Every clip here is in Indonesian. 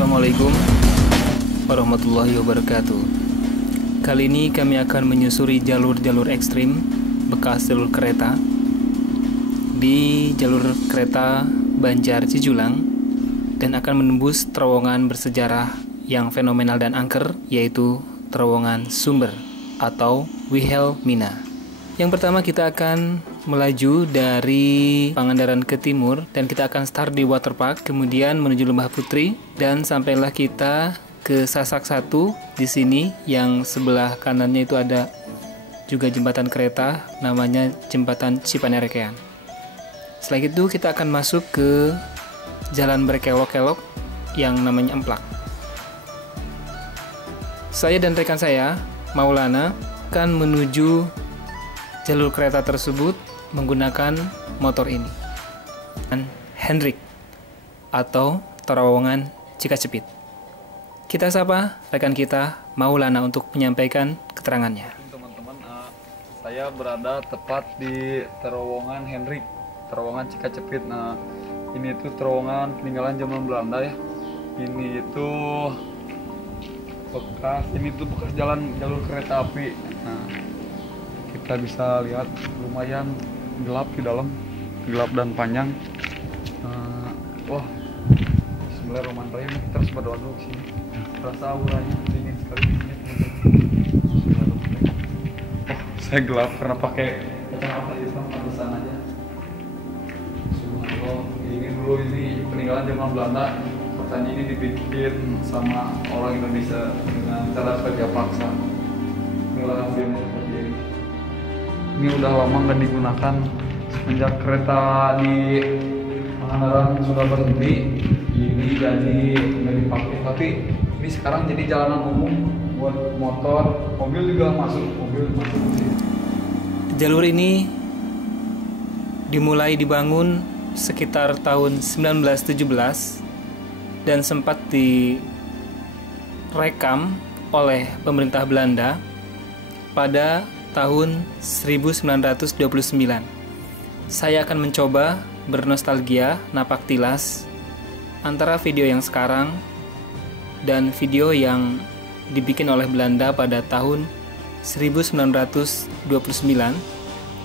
Assalamualaikum warahmatullahi wabarakatuh. Kali ini kami akan menyusuri jalur-jalur ekstrim bekas jalur kereta di jalur kereta Banjar Cijulang dan akan menembus terowongan bersejarah yang fenomenal dan angker, yaitu terowongan Sumber atau Wilhelmina. Yang pertama kita akan melaju dari Pangandaran ke timur dan kita akan start di Waterpark, kemudian menuju Lembah Putri dan sampailah kita ke Sasak 1 di sini yang sebelah kanannya itu ada juga jembatan kereta namanya Jembatan Cipanerekean. Setelah itu kita akan masuk ke jalan berkelok-kelok yang namanya Emplak. Saya dan rekan saya, Maulana, akan menuju jalur kereta tersebut menggunakan motor ini, Hendrik atau terowongan Cikacepit. Kita sapa rekan kita Maulana untuk menyampaikan keterangannya. Teman-teman, saya berada tepat di terowongan Hendrik, terowongan Cikacepit. Nah, ini tuh terowongan peninggalan zaman Belanda ya. Ini itu bekas jalur kereta api. Nah, kita bisa lihat lumayan gelap di dalam, gelap dan panjang. Wah, Bismillahirrahmanirrahim. Kita harus berdoa dulu di sini. Rasa auranya dingin sekali di sini, teman-teman. Saya gelap karena pakai kacamata hitam, pantesan aja. Subhanallah, ini peninggalan zaman Belanda. Katanya ini dibikin sama orang Indonesia dengan cara kerja paksa. Inilah hasilnya seperti ini. Ini udah lama nggak digunakan semenjak kereta di Pangandaran sudah berhenti. Ini jadi nggak dipakai, tapi ini sekarang jadi jalanan umum buat motor, mobil juga masuk. Jalur ini dimulai dibangun sekitar tahun 1917 dan sempat direkam oleh pemerintah Belanda pada tahun 1929. Saya akan mencoba bernostalgia napak tilas antara video yang sekarang dan video yang dibikin oleh Belanda pada tahun 1929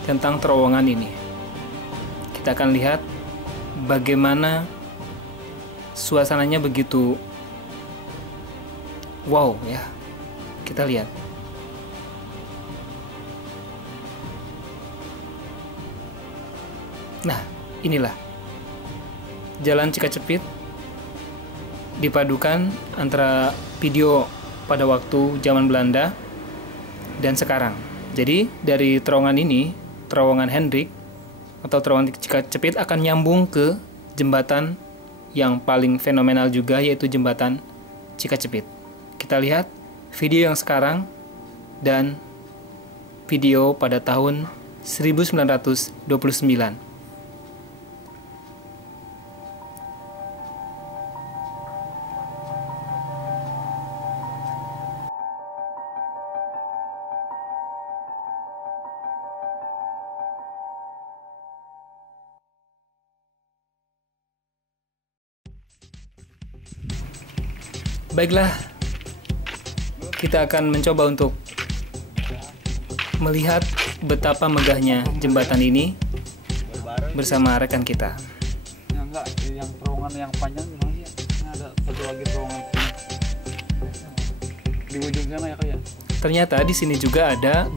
tentang terowongan ini. Kita akan lihat bagaimana suasananya begitu wow ya. Kita lihat. Nah, inilah Jalan Cikacepit dipadukan antara video pada waktu zaman Belanda dan sekarang. Jadi dari terowongan ini, terowongan Hendrik atau terowongan Cikacepit akan nyambung ke jembatan yang paling fenomenal juga, yaitu jembatan Cikacepit. Kita lihat video yang sekarang dan video pada tahun 1929. Baiklah, kita akan mencoba untuk melihat betapa megahnya jembatan ini bersama rekan kita. Yang terowongan yang panjang gimana ya? Ini ada satu lagi terowongan di ujung sana ya, kayak. Ternyata di sini juga ada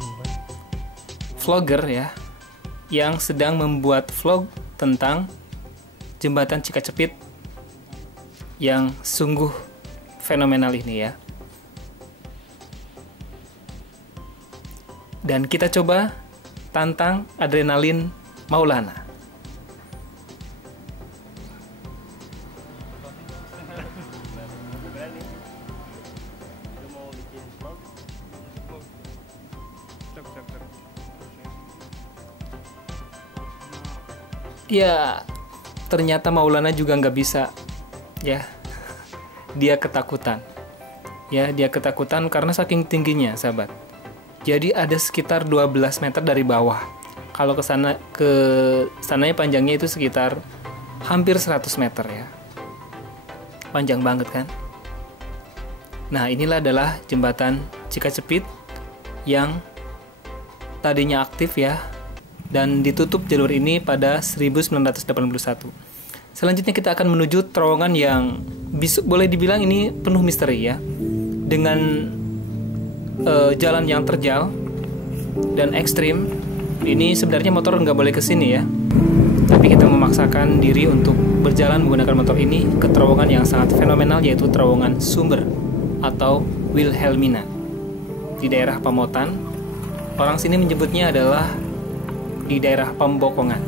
vlogger ya, yang sedang membuat vlog tentang jembatan Cikacepit yang sungguh fenomenal ini ya. Dan kita coba tantang adrenalin Maulana. Ya, ternyata Maulana juga nggak bisa ya. Dia ketakutan. Ya, dia ketakutan karena saking tingginya, sahabat. Jadi ada sekitar 12 meter dari bawah. Kalau ke sananya panjangnya itu sekitar hampir 100 meter ya. Panjang banget kan? Nah, inilah adalah jembatan Cikacepit yang tadinya aktif ya, dan ditutup jalur ini pada 1981. Selanjutnya kita akan menuju terowongan yang boleh dibilang ini penuh misteri ya, dengan jalan yang terjal dan ekstrim. Ini sebenarnya motor nggak boleh kesini ya, tapi kita memaksakan diri untuk berjalan menggunakan motor ini ke terowongan yang sangat fenomenal, yaitu terowongan Sumber atau Wilhelmina di daerah Pamotan. Orang sini menyebutnya adalah di daerah Pembokongan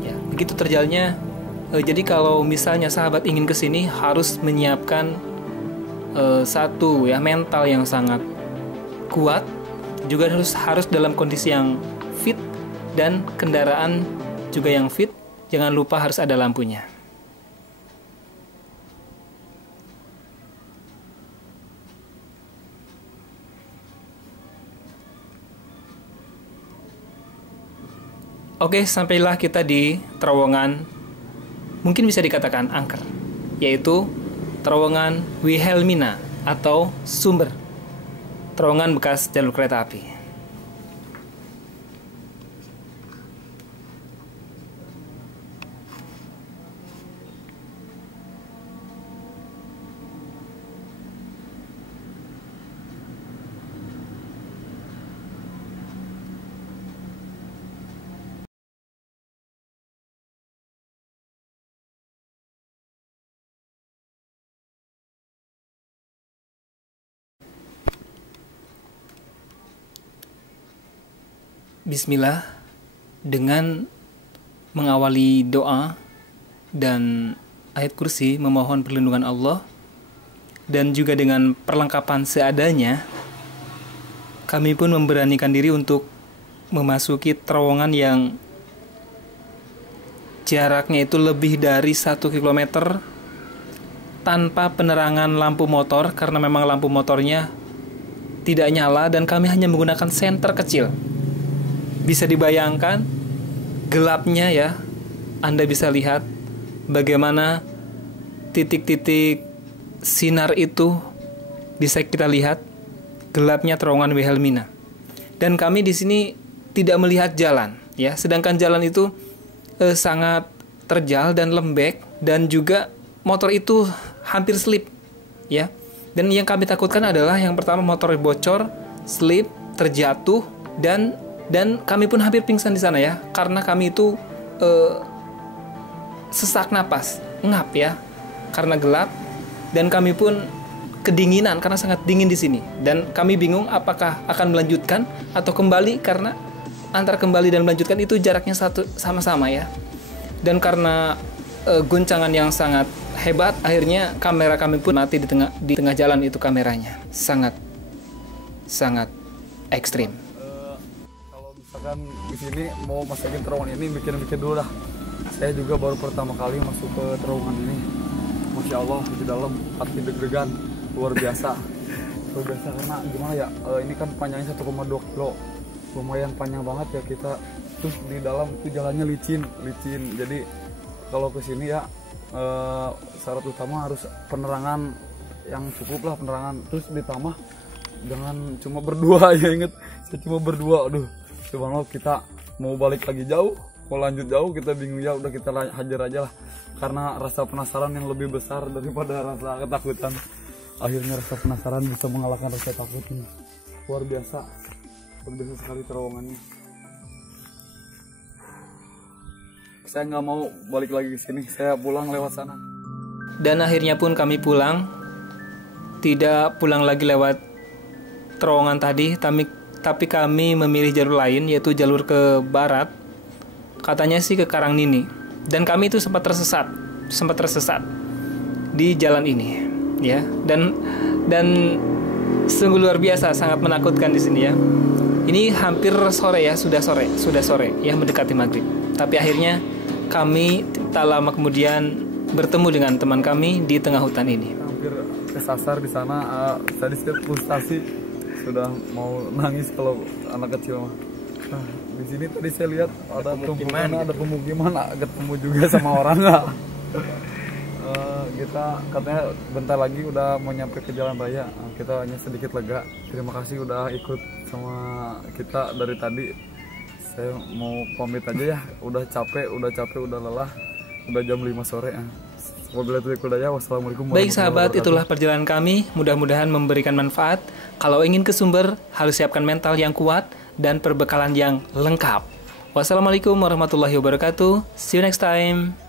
ya, begitu terjalnya. Jadi kalau misalnya sahabat ingin kesini harus menyiapkan satu ya, mental yang sangat kuat, juga harus dalam kondisi yang fit, dan kendaraan juga yang fit. Jangan lupa harus ada lampunya. Oke, sampailah kita di terowongan, mungkin bisa dikatakan angker, yaitu terowongan Wilhelmina atau Sumber, terowongan bekas jalur kereta api. Bismillah, dengan mengawali doa dan ayat kursi memohon perlindungan Allah, dan juga dengan perlengkapan seadanya, kami pun memberanikan diri untuk memasuki terowongan yang jaraknya itu lebih dari 1 km tanpa penerangan lampu motor, karena memang lampu motornya tidak nyala dan kami hanya menggunakan senter kecil. Bisa dibayangkan gelapnya ya. Anda bisa lihat bagaimana titik-titik sinar itu bisa kita lihat, gelapnya terowongan Wilhelmina. Dan kami di sini tidak melihat jalan ya, sedangkan jalan itu sangat terjal dan lembek, dan juga motor itu hampir slip ya. Dan yang kami takutkan adalah yang pertama, motor bocor, slip, terjatuh, dan kami pun hampir pingsan di sana ya, karena kami itu sesak napas, ngap ya, karena gelap, dan kami pun kedinginan karena sangat dingin di sini. Dan kami bingung apakah akan melanjutkan atau kembali, karena antara kembali dan melanjutkan itu jaraknya sama-sama ya. Dan karena guncangan yang sangat hebat, akhirnya kamera kami pun mati di tengah jalan itu, kameranya sangat ekstrim. Kan di sini mau masukin terowongan ini mikir-mikir dulu dah. Saya juga baru pertama kali masuk ke terowongan ini. Masya Allah, di dalam hati deg-degan luar biasa. Luar biasa karena gimana ya, ini kan panjangnya 1,2 kilo, lumayan panjang banget ya kita. Terus di dalam itu jalannya licin. Jadi kalau ke sini ya syarat utama harus penerangan yang cukup lah, penerangan. Terus ditambah jangan cuma berdua ya, inget saya cuma berdua. Aduh, subhanallah, kita mau balik lagi jauh, mau lanjut jauh, kita bingung ya, udah kita hajar aja lah, karena rasa penasaran yang lebih besar daripada rasa ketakutan. Akhirnya rasa penasaran bisa mengalahkan rasa takut ini. Luar biasa sekali terowongannya. Saya nggak mau balik lagi ke sini, saya pulang lewat sana. Dan akhirnya pun kami pulang, tidak pulang lagi lewat terowongan tadi, tapi kami memilih jalur lain, yaitu jalur ke barat, katanya sih ke Karangnini. Dan kami itu sempat tersesat di jalan ini ya. Dan sungguh luar biasa, sangat menakutkan di sini ya. Ini hampir sore ya, sudah sore ya, mendekati maghrib. Tapi akhirnya kami tak lama kemudian bertemu dengan teman kami di tengah hutan ini. Hampir kesasar di sana, tadi saya frustasi, sudah mau nangis kalau anak kecil mah. Nah, di sini tadi saya lihat ada pemukiman, ketemu juga sama orang. Kita katanya bentar lagi udah mau nyampe ke jalan raya. Kita hanya sedikit lega. Terima kasih udah ikut sama kita dari tadi. Saya mau pamit aja ya. Udah capek, udah lelah. Udah jam 5 sore. Wabillahi taufiq wal hidayah. Wassalamualaikum Baik warahmatullahi sahabat, wabarakatuh. itulah perjalanan kami. Mudah-mudahan memberikan manfaat. Kalau ingin ke sumber, harus siapkan mental yang kuat dan perbekalan yang lengkap. Wassalamualaikum warahmatullahi wabarakatuh. See you next time.